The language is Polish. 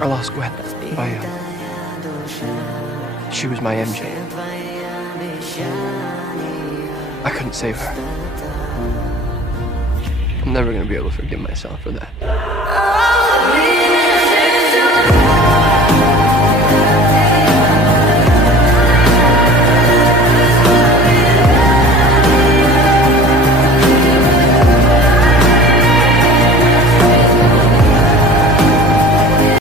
I lost Gwen. She was my MJ. I couldn't save her. I'm never gonna be able to forgive myself for that.